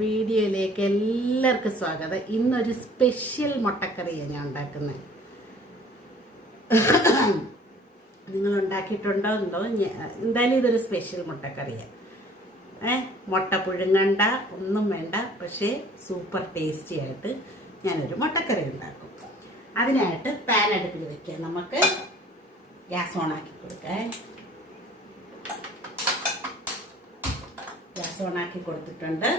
വീഡിയോയിലേക്ക് എല്ലാവർക്കും സ്വാഗതം. ഇന്നൊരു സ്പെഷ്യൽ മുട്ടക്കറിയാണ് ഞാൻ ഉണ്ടാക്കുന്നത് നിങ്ങൾ ഉണ്ടാക്കിയിട്ടുണ്ടോ എന്തോ? എന്തായാലും ഇതൊരു സ്പെഷ്യൽ മുട്ടക്കറിയാണ് ഏ മുട്ട പുഴുങ്ങണ്ട ഒന്നും വേണ്ട പക്ഷേ സൂപ്പർ ടേസ്റ്റി ആയിട്ട് ഞാനൊരു മുട്ടക്കറി ഉണ്ടാക്കും. അതിനായിട്ട് പാൻ അടുപ്പിൽ വെക്കാം. നമുക്ക് ഗ്യാസ് ഓൺ ആക്കി കൊടുക്കാം. ഓൺ ആക്കി കൊടുത്തിട്ടുണ്ട്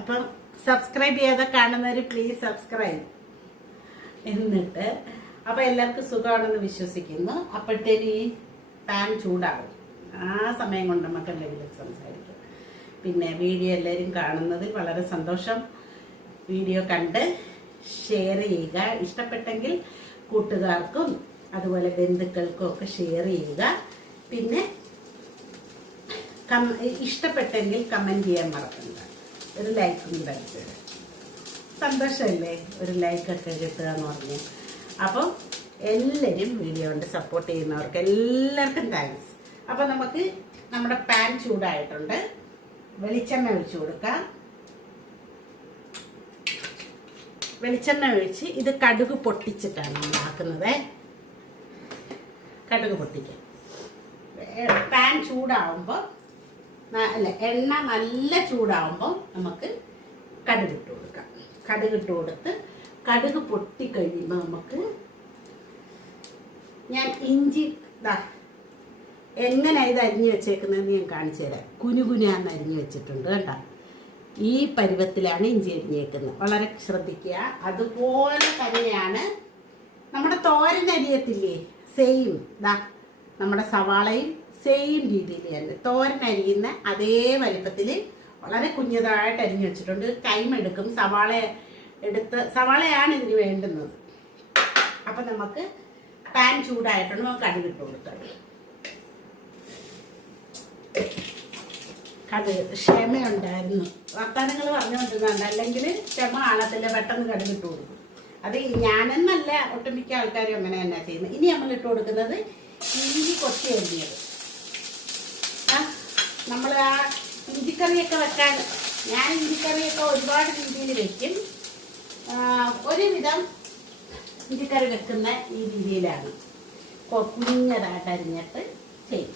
അപ്പം സബ്സ്ക്രൈബ് ചെയ്യാതെ കാണുന്നവർ പ്ലീസ് സബ്സ്ക്രൈബ് എന്നിട്ട് അപ്പം എല്ലാവർക്കും സുഖമാണെന്ന് വിശ്വസിക്കുന്നു. അപ്പോഴത്തേന് ഈ പാൻ ചൂടാകും ആ സമയം കൊണ്ട് നമുക്ക് എന്തെങ്കിലും സംസാരിക്കും. പിന്നെ വീഡിയോ എല്ലാവരും കാണുന്നതിൽ വളരെ സന്തോഷം. വീഡിയോ കണ്ട് ഷെയർ ചെയ്യുക. ഇഷ്ടപ്പെട്ടെങ്കിൽ കൂട്ടുകാർക്കും അതുപോലെ ബന്ധുക്കൾക്കും ഒക്കെ ഷെയർ ചെയ്യുക. പിന്നെ ഇഷ്ടപ്പെട്ടെങ്കിൽ കമന്റ് ചെയ്യാൻ മറക്കണ്ട. ഒരു ലൈക്കും തരത്തില്ല സന്തോഷമല്ലേ ഒരു ലൈക്കൊക്കെ കിട്ടുക എന്ന് പറഞ്ഞ്. അപ്പം എല്ലാവരും വീഡിയോ കൊണ്ട് സപ്പോർട്ട് ചെയ്യുന്നവർക്ക് എല്ലാവർക്കും താങ്ക്സ് അപ്പം നമുക്ക് നമ്മുടെ പാൻ ചൂടായിട്ടുണ്ട്. വെളിച്ചെണ്ണ ഒഴിച്ച് കൊടുക്കാം. വെളിച്ചെണ്ണ ഒഴിച്ച് ഇത് കടുക് പൊട്ടിച്ചിട്ടാണ് നമ്മൾ ആക്കുന്നത്. കടുക് പൊട്ടിക്കാം. പാൻ ചൂടാവുമ്പോൾ അല്ല എണ്ണ നല്ല ചൂടാവുമ്പോൾ നമുക്ക് കടുക് ഇട്ട് കൊടുക്കാം. കടുക് ഇട്ട് കൊടുത്ത് കടുക് പൊട്ടിക്കഴിയുമ്പോൾ നമുക്ക് ഞാൻ ഇഞ്ചി ദാ എങ്ങനെ ഇത് അരിഞ്ഞു വെച്ചേക്കുന്നതെന്ന് ഞാൻ കാണിച്ചു തരാം. കുനുകുനാന്ന് അരിഞ്ഞു വെച്ചിട്ടുണ്ട് കേട്ടോ. ഈ പരുവത്തിലാണ് ഇഞ്ചി അരിഞ്ഞേക്കുന്നത്. വളരെ ശ്രദ്ധിക്കുക. അതുപോലെ തന്നെയാണ് നമ്മുടെ തോരൻ അരിയത്തില്ലേ? സെയിം ദാ നമ്മുടെ സവാളയും സെയിം രീതിയിൽ തന്നെ. തോരൻ അരിയുന്ന അതേ വലിപ്പത്തിൽ വളരെ കുഞ്ഞതായിട്ട് അരിഞ്ഞു വെച്ചിട്ടുണ്ട്. ടൈം എടുക്കും. സവാള എടുത്ത് സവാളയാണ് ഇതിന് വേണ്ടുന്നത്. അപ്പം നമുക്ക് പാൻ ചൂടായിട്ടുണ്ട്. നമുക്ക് കടുകിട്ട് കൊടുക്കാം. കടുക് ക്ഷമയുണ്ടായിരുന്നു. വർത്തമാനങ്ങൾ പറഞ്ഞുകൊണ്ടിരുന്നുണ്ട് അല്ലെങ്കിൽ ക്ഷമ കാണത്തില്ല. പെട്ടെന്ന് കടുകിട്ട് കൊടുക്കും. അത് ഞാനെന്നല്ല ഒട്ടുമിക്ക ആൾക്കാരും അങ്ങനെ തന്നെ ചെയ്യുന്നത്. ഇനി നമ്മൾ ഇട്ട് കൊടുക്കുന്നത് ഇഞ്ചി കൊത്തി അരിഞ്ഞത്. നമ്മൾ ആ ഇഞ്ചിക്കറിയൊക്കെ വെക്കാൻ ഞാൻ ഇഞ്ചിക്കറിയൊക്കെ ഒരുപാട് രീതിയിൽ വെക്കും. ഒരുവിധം ഇഞ്ചിക്കറി വെക്കുന്ന ഈ രീതിയിലാണ്. കുഞ്ഞതായിട്ട് അരിഞ്ഞിട്ട് ചെയ്യും.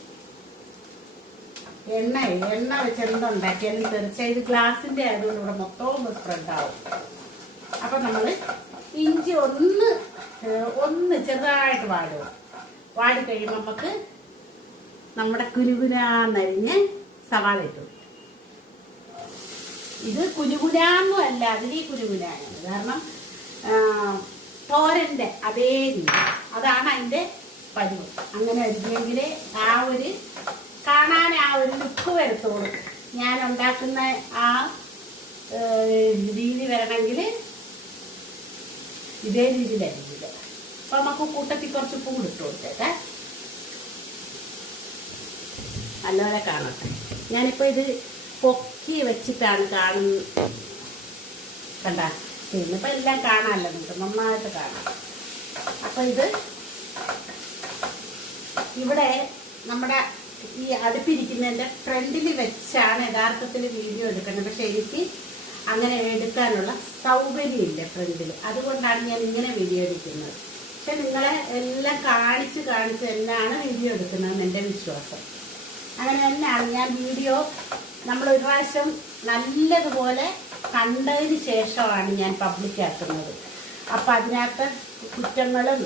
എണ്ണ എണ്ണ വെച്ച് എന്തുണ്ടാക്കിയാലും തീർച്ചയായും ഇത് ഗ്ലാസിന്റെ ആയതുകൊണ്ട് ഇവിടെ മൊത്തവും സ്പ്രെഡ് ആവും. അപ്പൊ നമ്മൾ ഇഞ്ചി ഒന്ന് ഒന്ന് ചെറുതായിട്ട് വാടുക. വാടി കഴിയുമ്പോൾ നമുക്ക് നമ്മുടെ കുനുകുനാന്നരിഞ്ഞ് സവാള ഇട്ടു. ഇത് കുനുകുനാന്നും അല്ല അതിൽ കുനുകുനാണ്. കാരണം തോരന്റെ അതേ രീതി. അതാണ് അതിന്റെ പരുവ് അങ്ങനെ അരിഞ്ഞെങ്കിൽ ആ ഒരു കാണാൻ ആ ഒരു ലുക്ക് വരത്തോളൂ ഞാൻ ഉണ്ടാക്കുന്ന ആ രീതി വരണമെങ്കിൽ ഇതേ രീതിയിലായിരിക്കില്ല അപ്പൊ നമുക്ക് കൂട്ടത്തിൽ കുറച്ച് പൂ ഇട്ട് കൊടുത്തേക്കെ. നല്ലപോലെ കാണട്ടെ. ഞാനിപ്പോൾ ഇത് പൊക്കി വെച്ചിട്ടാണ് കാണുന്നത്. കണ്ട? ഇന്നിപ്പോൾ എല്ലാം കാണാമല്ലോ നമുക്ക് നന്നായിട്ട് കാണാം. അപ്പോൾ ഇത് ഇവിടെ നമ്മുടെ ഈ അടുപ്പിരിക്കുന്നതിന്റെ ഫ്രണ്ടിൽ വെച്ചാണ് യഥാർത്ഥത്തിൽ വീഡിയോ എടുക്കുന്നത്. പക്ഷെ എനിക്ക് അങ്ങനെ എടുക്കാനുള്ള സൗകര്യമില്ല ഫ്രണ്ടിൽ. അതുകൊണ്ടാണ് ഞാൻ ഇങ്ങനെ വീഡിയോ എടുക്കുന്നത്. പക്ഷെ നിങ്ങളെ എല്ലാം കാണിച്ച് കാണിച്ച് തന്നെയാണ് വീഡിയോ എടുക്കുന്നതെന്ന് എന്റെ വിശ്വാസം. അങ്ങനെ തന്നെയാണ് ഞാൻ വീഡിയോ നമ്മൾ ഒരു പ്രാവശ്യം നല്ലതുപോലെ കണ്ടതിന് ശേഷമാണ് ഞാൻ പബ്ലിക്കാക്കുന്നത് അപ്പം അതിനകത്ത് കുറ്റങ്ങളും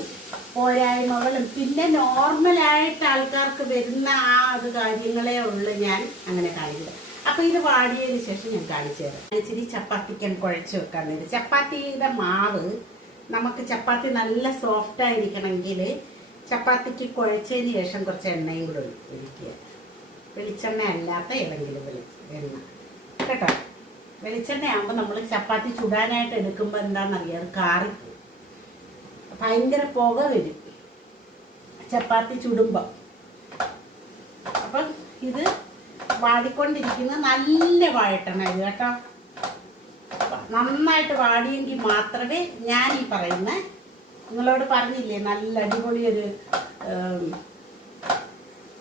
പോരായ്മകളും പിന്നെ നോർമലായിട്ട് ആൾക്കാർക്ക് വരുന്ന ആ അത് കാര്യങ്ങളേ ഉള്ളൂ ഞാൻ അങ്ങനെ കാണിക്കുന്നത്. അപ്പം ഇത് വാടിയതിന് ശേഷം ഞാൻ കാണിച്ചു തരാം. ഇച്ചിരി ചപ്പാത്തിക്കൻ കുഴച്ച് വെക്കാൻ ചപ്പാത്തിയുടെ മാവ് നമുക്ക് ചപ്പാത്തി നല്ല സോഫ്റ്റ് ആയിരിക്കണമെങ്കിൽ ചപ്പാത്തിക്ക് കുഴച്ചതിന് ശേഷം കുറച്ച് എണ്ണയും കൂടെ ഒഴിക്കുക. വെളിച്ചെണ്ണ അല്ലാത്ത ഏതെങ്കിലും എണ്ണ. കേട്ടോ? വെളിച്ചെണ്ണ ആകുമ്പോൾ നമ്മൾ ചപ്പാത്തി ചുടാനായിട്ട് എടുക്കുമ്പോൾ എന്താണെന്നറിയാം? അത് കാറിപ്പോവും ഭയങ്കര പുക വരും. ചപ്പാത്തി ചുടുമ്പോൾ അപ്പം ഇത് വാടിക്കൊണ്ടിരിക്കുന്ന നല്ല വാഴട്ടെണ്ണ ഇത് കേട്ടോ. നന്നായിട്ട് വാടിയെങ്കിൽ മാത്രമേ ഞാൻ ഈ പറയുന്ന നിങ്ങളോട് പറഞ്ഞില്ലേ നല്ല അടിപൊളിയൊരു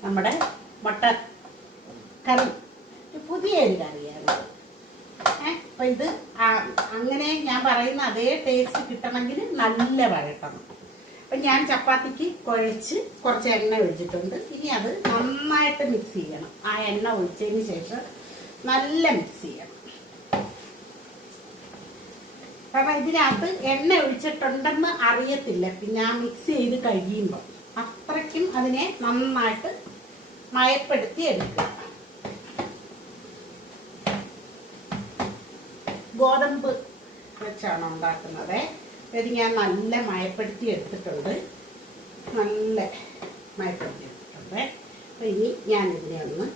നമ്മുടെ മുട്ട കറി പുതിയ ഒരു കറിയാണ് അപ്പൊ ഇത് അങ്ങനെ ഞാൻ പറയുന്ന അതേ ടേസ്റ്റ് കിട്ടണമെങ്കിൽ നല്ല വഴട്ടണം. അപ്പൊ ഞാൻ ചപ്പാത്തിക്ക് കുഴച്ച് കുറച്ച് എണ്ണ ഒഴിച്ചിട്ടുണ്ട്. ഇനി അത് നന്നായിട്ട് മിക്സ് ചെയ്യണം. ആ എണ്ണ ഒഴിച്ചതിന് ശേഷം നല്ല മിക്സ് ചെയ്യണം. കാരണം ഇതിനകത്ത് എണ്ണ ഒഴിച്ചിട്ടുണ്ടെന്ന് അറിയത്തില്ല. പിന്നെ ആ മിക്സ് ചെയ്ത് കഴിയുമ്പോൾ അത്രയ്ക്കും അതിനെ നന്നായിട്ട് മയപ്പെടുത്തി എടുക്കുക. ഗോതമ്പ് വെച്ചാണ് ഉണ്ടാക്കുന്നത്. ഇത് ഞാൻ നല്ല മയപ്പെടുത്തി എടുത്തിട്ടുണ്ട്. നല്ല മയപ്പെടുത്തി എടുത്തിട്ടുണ്ട്. അപ്പോൾ ഇനി ഞാൻ ഇതിനെ ഒന്ന്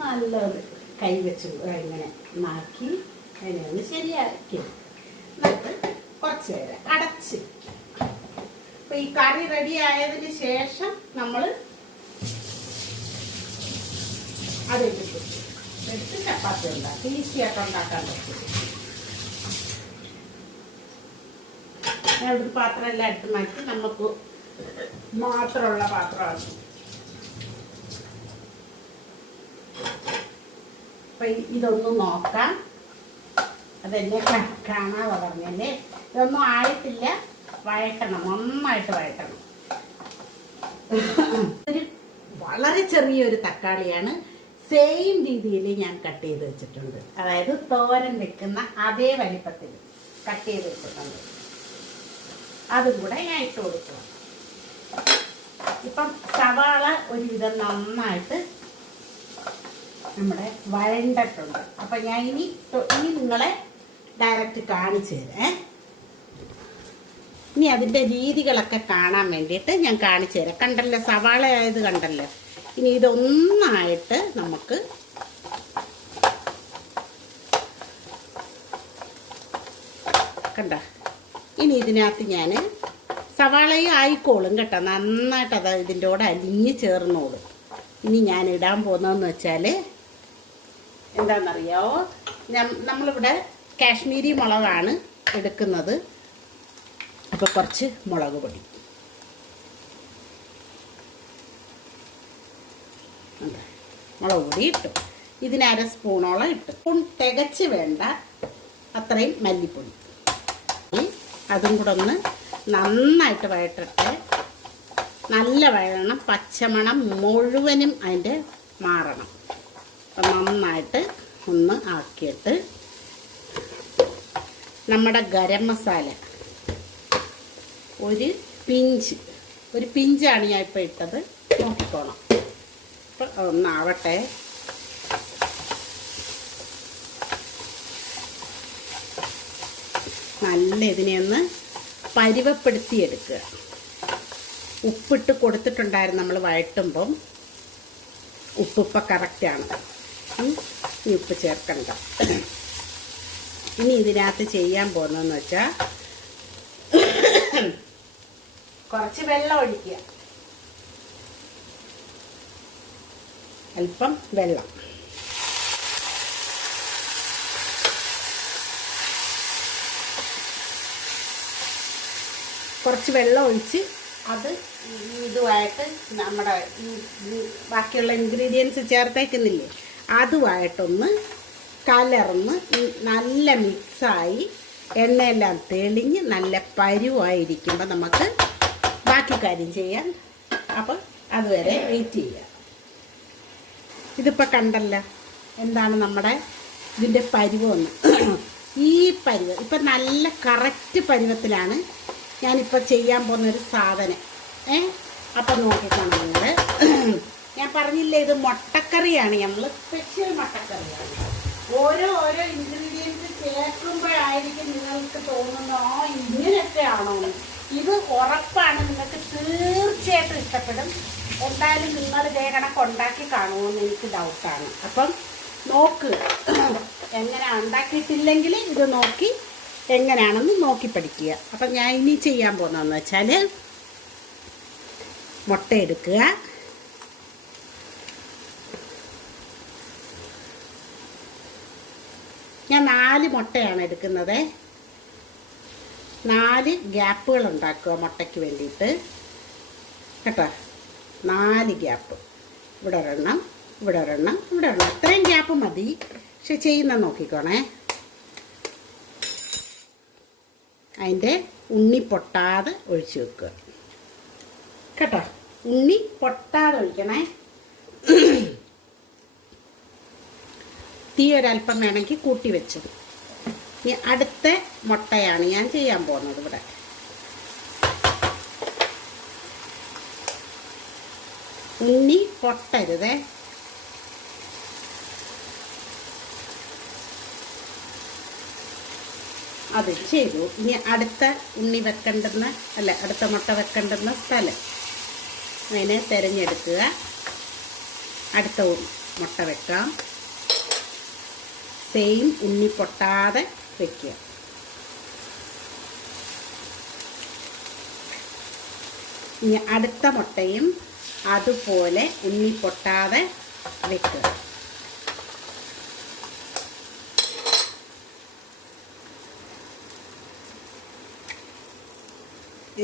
നല്ലത് കൈ വെച്ച് ഇങ്ങനെ നാക്കി അതിനെ ഒന്ന് ശരിയാക്കി. എന്നിട്ട് കുറച്ച് നേരം അടച്ച് അപ്പം അപ്പൊ ഈ കറി റെഡി ആയതിന് ശേഷം നമ്മൾ അത് എടുത്ത് ചപ്പാത്തി ഉണ്ടാക്കി ഈസിയായിട്ട് ഉണ്ടാക്കാൻ പറ്റും. ഞാൻ ഇവിടുത്തെ പാത്രം എല്ലാം എടുത്ത് മാറ്റി നമുക്ക് മാത്രമുള്ള പാത്രമാണ്. അപ്പൊ ഇതൊന്ന് നോക്കാം. അതെന്നെ കാണാതെ പറഞ്ഞല്ലേ ഇതൊന്നും ആയിട്ടില്ല. വഴക്കണം നന്നായിട്ട് വഴക്കണം ഒരു വളരെ ചെറിയൊരു തക്കാളിയാണ്. സെയിം രീതിയിൽ ഞാൻ കട്ട് ചെയ്ത് വെച്ചിട്ടുണ്ട്. അതായത് തോരൻ വെക്കുന്ന അതേ വലിപ്പത്തിൽ കട്ട് ചെയ്ത് വെച്ചിട്ടുണ്ട്. അതും കൂടെ ഞാൻ ഇട്ട് കൊടുക്കുക. ഇപ്പം സവാള ഒരുവിധം നന്നായിട്ട് നമ്മുടെ വഴണ്ടിട്ടുണ്ട്. അപ്പൊ ഞാൻ ഇനി ഇനി നിങ്ങളെ ഡയറക്റ്റ് കാണിച്ചു തരാം ഇനി അതിന്റെ രീതികളൊക്കെ കാണാൻ വേണ്ടിയിട്ട് ഞാൻ കാണിച്ചു തരാം. കണ്ടല്ലോ സവാള ആയത് കണ്ടല്ലോ. ഇനി ഇതൊന്നായിട്ട് നമുക്ക് കണ്ട? ഇനി ഇതിനകത്ത് ഞാൻ സവാളയും ആയിക്കോളും കേട്ടോ. നന്നായിട്ട് അത് ഇതിന്റെ കൂടെ അലിഞ്ഞ് ചേർന്നോളും. ഇനി ഞാൻ ഇടാൻ പോകുന്നതെന്ന് വെച്ചാൽ എന്താണെന്നറിയാമോ നമ്മളിവിടെ കാശ്മീരി മുളകാണ് എടുക്കുന്നത്. അപ്പോൾ കുറച്ച് മുളക് പൊടി. ഉണ്ട്. മുളക് പൊടി ഇട്ടു. ഇതിന് അര സ്പൂണോളം ഇട്ടു. സ്പൂൺ തികച്ച് വേണ്ട അത്രയും മല്ലിപ്പൊടി. അതും കൂടെ ഒന്ന് നന്നായിട്ട് വഴറ്റിട്ട്. നല്ല വഴണം പച്ചമണം മുഴുവനും അതിന്റെ മാറണം. അപ്പം നന്നായിട്ട് ഒന്ന് ആക്കിയിട്ട് നമ്മുടെ ഗരം മസാല. ഒരു പിഞ്ച്. ഒരു പിഞ്ചാണ് ഞാൻ ഇപ്പോൾ ഇട്ടത്. നോക്കിക്കോണം. അപ്പം ഒന്നാവട്ടെ. നല്ല ഇതിനെ ഒന്ന് പരുവപ്പെടുത്തിയെടുക്കുക. ഉപ്പിട്ട് കൊടുത്തിട്ടുണ്ടായിരുന്നു നമ്മൾ വഴട്ടുമ്പം ഉപ്പ് ഇപ്പം കറക്റ്റാണ് ഈ ഉപ്പ് ചേർക്കണ്ട. ഇനി ഇതിനകത്ത് ചെയ്യാൻ പോകുന്നതെന്ന് വെച്ചാൽ കുറച്ച് വെള്ളം ഒഴിക്കുക. അല്പം വെള്ളം. കുറച്ച് വെള്ളം ഒഴിച്ച് അത് ഇതുമായിട്ട് നമ്മുടെ ബാക്കിയുള്ള ഇൻഗ്രീഡിയൻസ് ചേർത്തേക്കുന്നില്ലേ? അതുമായിട്ടൊന്ന് കലർന്ന് നല്ല മിക്സായി എണ്ണയെല്ലാം തെളിഞ്ഞ് നല്ല പരുവായിരിക്കുമ്പോൾ നമുക്ക് ബാക്കി കാര്യം ചെയ്യാൻ അപ്പം അതുവരെ വെയിറ്റ് ചെയ്യുക. ഇതിപ്പോൾ കണ്ടല്ലോ. എന്താണ് നമ്മുടെ ഇതിന്റെ പരുവമെന്ന് ഈ പരുവ ഇപ്പം നല്ല കറക്റ്റ് പരുവത്തിലാണ് ഞാനിപ്പോൾ ചെയ്യാൻ പോകുന്നൊരു സാധനം. ഏ? അപ്പം നോക്കിക്കണം ഞാൻ പറഞ്ഞില്ലേ ഇത് മുട്ടക്കറിയാണ്. നമ്മൾ സ്പെഷ്യൽ മുട്ടക്കറിയാണ്. ഓരോ ഓരോ ഇൻഗ്രീഡിയൻസ് ചേർക്കുമ്പോഴായിരിക്കും നിങ്ങൾക്ക് തോന്നുന്നത് ആ ഇങ്ങനെയൊക്കെ ആണോ ഇത് ഉറപ്പാണ് നിങ്ങൾക്ക് തീർച്ചയായിട്ടും ഇഷ്ടപ്പെടും. എന്തായാലും നിങ്ങൾ ഇതേ കണക്ക് ഉണ്ടാക്കി കാണുമെന്ന് എനിക്ക് ഡൗട്ടാണ് അപ്പം നോക്ക് എങ്ങനെ ഉണ്ടാക്കിയിട്ടില്ലെങ്കിൽ ഇത് നോക്കി എങ്ങനെയാണെന്ന് നോക്കി പഠിക്കുക. അപ്പം ഞാൻ ഇനി ചെയ്യാൻ പോകുന്നതെന്ന് വെച്ചാൽ മുട്ട എടുക്കുക. ഞാൻ നാല് മുട്ടയാണ് എടുക്കുന്നത്. നാല് ഗ്യാപ്പുകൾ ഉണ്ടാക്കുക മുട്ടയ്ക്ക് വേണ്ടിയിട്ട്. കേട്ടോ? നാല് ഗ്യാപ്പ്. ഇവിടെ ഒരെണ്ണം ഇവിടെ ഒരെണ്ണം ഇവിടെ ഒരെണ്ണം. ഇത്രയും ഗ്യാപ്പ് മതി. പക്ഷെ ചെയ്യുന്ന നോക്കിക്കോണേ. അതിന്റെ ഉണ്ണി പൊട്ടാതെ ഒഴിച്ച് വെക്കുക. കേട്ടോ? ഉണ്ണി പൊട്ടാതെ ഒഴിക്കണേ. തീ ഒരൽപ്പം വേണമെങ്കിൽ കൂട്ടി വെച്ചു ഇനി അടുത്ത മുട്ടയാണ് ഞാൻ ചെയ്യാൻ പോകുന്നത് ഇവിടെ. ഉണ്ണി പൊട്ടരുതേ. അത് ചെയ്തു. ഇനി അടുത്ത ഉണ്ണി വെക്കേണ്ടുന്ന അല്ല അടുത്ത മുട്ട വെക്കേണ്ടുന്ന സ്ഥലം. അതിനെ തിരഞ്ഞെടുക്കുക. അടുത്ത മുട്ട വെക്കാം. സെയിം ഉണ്ണി പൊട്ടാതെ വെക്കുക. ഇനി അടുത്ത മുട്ടയും അതുപോലെ ഉണ്ണി പൊട്ടാതെ വെക്കുക.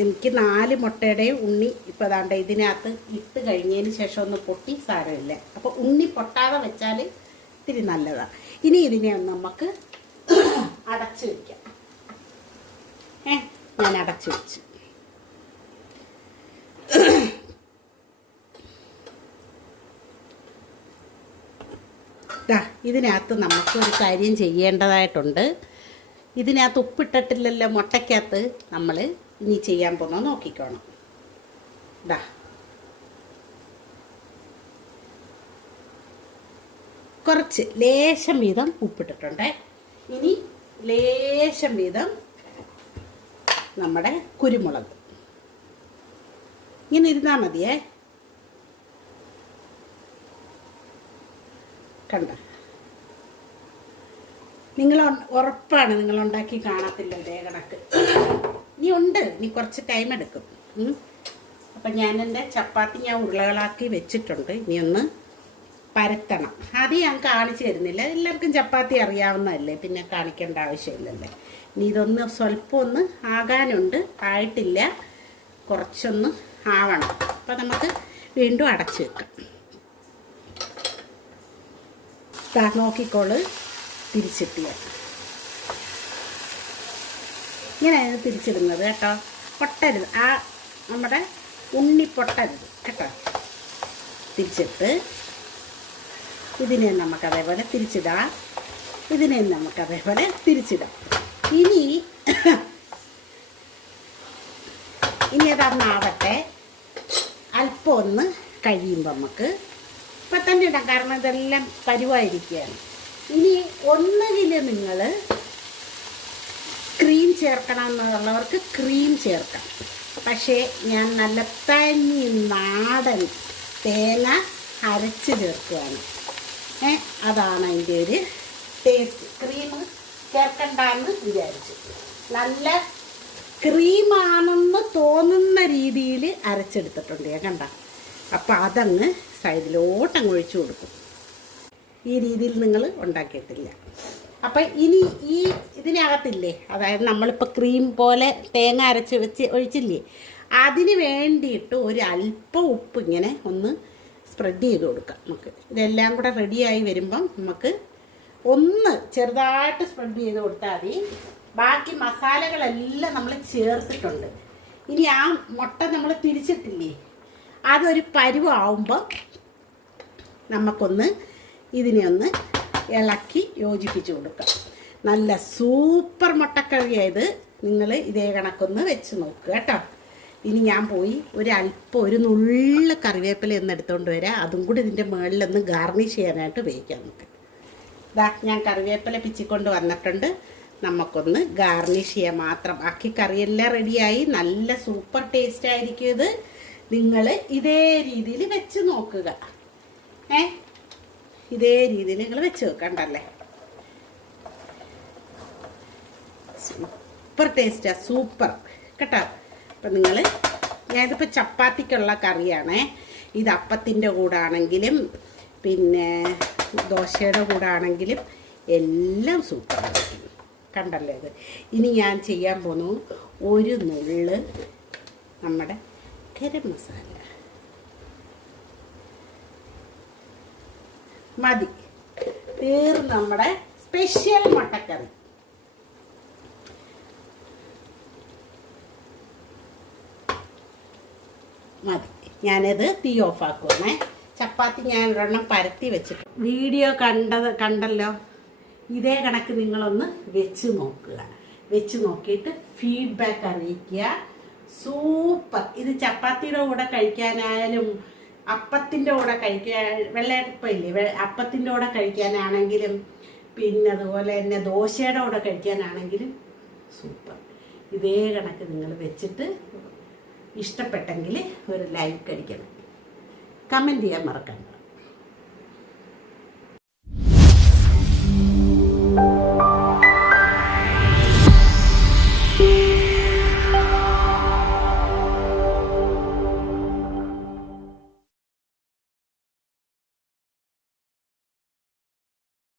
എനിക്ക് നാല് മുട്ടയുടെയും ഉണ്ണി ഇപ്പോൾ അതാണ്ട് ഇതിനകത്ത് ഇട്ട് കഴിഞ്ഞതിന് ശേഷം ഒന്ന് പൊട്ടി സാരമില്ല. അപ്പോൾ ഉണ്ണി പൊട്ടാതെ വെച്ചാൽ ഇത്തിരി നല്ലതാണ് ഇനി ഇതിനെ ഒന്ന് നമുക്ക് അടച്ചു വയ്ക്കാം ഏ ഞാൻ അടച്ചു വെച്ചു. ദാ ഇതിനകത്ത് നമുക്കൊരു കാര്യം ചെയ്യേണ്ടതായിട്ടുണ്ട്. ഇതിനകത്ത് ഉപ്പിട്ടിട്ടില്ലല്ലോ മുട്ടയ്ക്കകത്ത്. നമ്മൾ ഇനി ചെയ്യാൻ പോകുന്നത് നോക്കിക്കോണം. ദാ. കുറച്ച് ലേശം വീതം ഉപ്പിട്ടിട്ടുണ്ട്. ഇനി ലേശം വീതം നമ്മുടെ കുരുമുളക്. ഇങ്ങനെ ഇരുന്നാൽ മതിയേ. കണ്ട? നിങ്ങൾ ഉറപ്പാണ് നിങ്ങൾ ഉണ്ടാക്കി കാണത്തില്ല ഇതേ കണക്ക്. നീ ഉണ്ട് നീ കുറച്ച് ടൈം എടുക്കും. അപ്പം ഞാൻ എന്റെ ചപ്പാത്തി ഞാൻ ഉരുളകളാക്കി വെച്ചിട്ടുണ്ട്. ഇനി ഒന്ന് പരത്തണം. അത് ഞാൻ കാണിച്ചു തരുന്നില്ല. എല്ലാവർക്കും ചപ്പാത്തി അറിയാവുന്നതല്ലേ പിന്നെ കാണിക്കേണ്ട ആവശ്യമില്ലല്ലേ. ഇനി ഇതൊന്ന് സ്വല്പം ഒന്ന് ആകാനുണ്ട് ആയിട്ടില്ല. കുറച്ചൊന്ന് ആവണം. അപ്പം നമുക്ക് വീണ്ടും അടച്ചു വെക്കാം ദാ നോക്കിക്കോൾ. തിരിച്ചിട്ടിയ ഇങ്ങനെയാണ് തിരിച്ചിടുന്നത് കേട്ടോ. പൊട്ടരുത്. ആ നമ്മുടെ ഉണ്ണി പൊട്ടരുത് കേട്ടോ. തിരിച്ചിട്ട് ഇതിനെ നമുക്ക് അതേപോലെ തിരിച്ചിടാം. ഇതിനെ നമുക്ക് അതേപോലെ തിരിച്ചിടാം. ഇനി ഇനി അതൊന്നാവട്ടെ അല്പം ഒന്ന് കഴിയുമ്പോൾ നമുക്ക് ഇപ്പം തന്നെ ഇടാം കാരണം ഇതെല്ലാം പരുവായിരിക്കുകയാണ്. ഇനി ഒന്നുകിൽ നിങ്ങൾ ക്രീം ചേർക്കണം എന്നുള്ളവർക്ക് ക്രീം ചേർക്കാം പക്ഷേ ഞാൻ നല്ല തനി നാടൻ തേങ്ങ അരച്ച് ചേർക്കുകയാണ്. ഏ അതാണ് അതിന്റെ ഒരു ടേസ്റ്റ് ക്രീം ചേർക്കണ്ടെന്ന് വിചാരിച്ചു. നല്ല ക്രീമാണെന്ന് തോന്നുന്ന രീതിയിൽ അരച്ചെടുത്തിട്ടുണ്ട്. കണ്ട? അപ്പം അതങ്ങ് സൈഡിലോട്ട് അങ്ങ് ഒഴിച്ചു കൊടുക്കും. ഈ രീതിയിൽ നിങ്ങൾ ഉണ്ടാക്കിയിട്ടില്ല. അപ്പം ഇനി ഈ ഇതിനകത്തില്ലേ അതായത് നമ്മളിപ്പോൾ ക്രീം പോലെ തേങ്ങ അരച്ച് വെച്ച് ഒഴിച്ചില്ലേ അതിന് വേണ്ടിയിട്ട് ഒരു അല്പം ഉപ്പ് ഇങ്ങനെ ഒന്ന് സ്പ്രെഡ് ചെയ്ത് കൊടുക്കാം നമുക്ക്. ഇതെല്ലാം കൂടെ റെഡിയായി വരുമ്പം നമുക്ക് ഒന്ന് ചെറുതായിട്ട് സ്പ്രെഡ് ചെയ്ത് കൊടുത്താൽ മതി. ബാക്കി മസാലകളെല്ലാം നമ്മൾ ചേർത്തിട്ടുണ്ട്. ഇനി ആ മുട്ട നമ്മൾ തിരിച്ചിട്ടില്ലേ അതൊരു പരുവാകുമ്പം നമുക്കൊന്ന് ഇതിനെ ഒന്ന് ഇളക്കി യോജിപ്പിച്ച് കൊടുക്കാം. നല്ല സൂപ്പർ മുട്ടക്കറിയായത് നിങ്ങൾ ഇതേ കണക്കൊന്ന് വെച്ച് നോക്കുക കേട്ടോ. ഇനി ഞാൻ പോയി ഒരു അല്പം ഒരു നുള്ള കറിവേപ്പില ഒന്ന് എടുത്തുകൊണ്ട് വരാം. അതും കൂടി ഇതിന്റെ മുകളിലൊന്ന് ഗാർണിഷ് ചെയ്യാനായിട്ട് ഉപയോഗിക്കാം നമുക്ക്. ഇതാ ഞാൻ കറിവേപ്പില പിച്ചിക്കൊണ്ട് വന്നിട്ടുണ്ട്. നമുക്കൊന്ന് ഗാർണിഷ് ചെയ്യാൻ മാത്രം ബാക്കി കറിയെല്ലാം റെഡിയായി നല്ല സൂപ്പർ ടേസ്റ്റ് ആയിരിക്കും ഇത്. നിങ്ങൾ ഇതേ രീതിയിൽ വെച്ച് നോക്കുക. ഏ? ഇതേ രീതിയിൽ നിങ്ങൾ വെച്ച് വെക്കണ്ടല്ലേ സൂപ്പർ ടേസ്റ്റാ സൂപ്പർ. കേട്ടോ? അപ്പം നിങ്ങൾ ഞാനിതിപ്പോൾ ചപ്പാത്തിക്കുള്ള കറിയാണേ ഇത് അപ്പത്തിന്റെ കൂടാണെങ്കിലും പിന്നെ ദോശയുടെ കൂടാണെങ്കിലും എല്ലാം സൂപ്പറായിരിക്കും കണ്ടല്ലേ ഇത്? ഇനി ഞാൻ ചെയ്യാൻ പോകുന്നു ഒരു നുള്ള് നമ്മുടെ ഗരം മസാല മതി. തീർ നമ്മുടെ സ്പെഷ്യൽ മട്ടക്കറി. മതി. ഞാനത് തീ ഓഫ് ഓഫാക്കുവാണേ ചപ്പാത്തി ഞാൻ ഒരെണ്ണം പരത്തി വെച്ചിട്ട്. വീഡിയോ കണ്ടത് കണ്ടല്ലോ? ഇതേ കണക്ക് നിങ്ങളൊന്ന് വെച്ച് നോക്കുക. വെച്ച് നോക്കിയിട്ട് ഫീഡ്ബാക്ക് അറിയിക്കുക. സൂപ്പർ. ഇത് ചപ്പാത്തിയുടെ കൂടെ കഴിക്കാനായാലും അപ്പത്തിന്റെ കൂടെ കഴിക്കാൻ വെള്ളയപ്പം ഇല്ലേ വെ- അപ്പത്തിന്റെ കൂടെ കഴിക്കാനാണെങ്കിലും പിന്നെ അതുപോലെ തന്നെ ദോശയുടെ കൂടെ കഴിക്കാനാണെങ്കിലും സൂപ്പർ. ഇതേ കണക്ക് നിങ്ങൾ വെച്ചിട്ട് ഇഷ്ടപ്പെട്ടെങ്കിൽ ഒരു ലൈക്ക് അടിക്കണം. കമന്റ് ചെയ്യാൻ മറക്കണ്ട.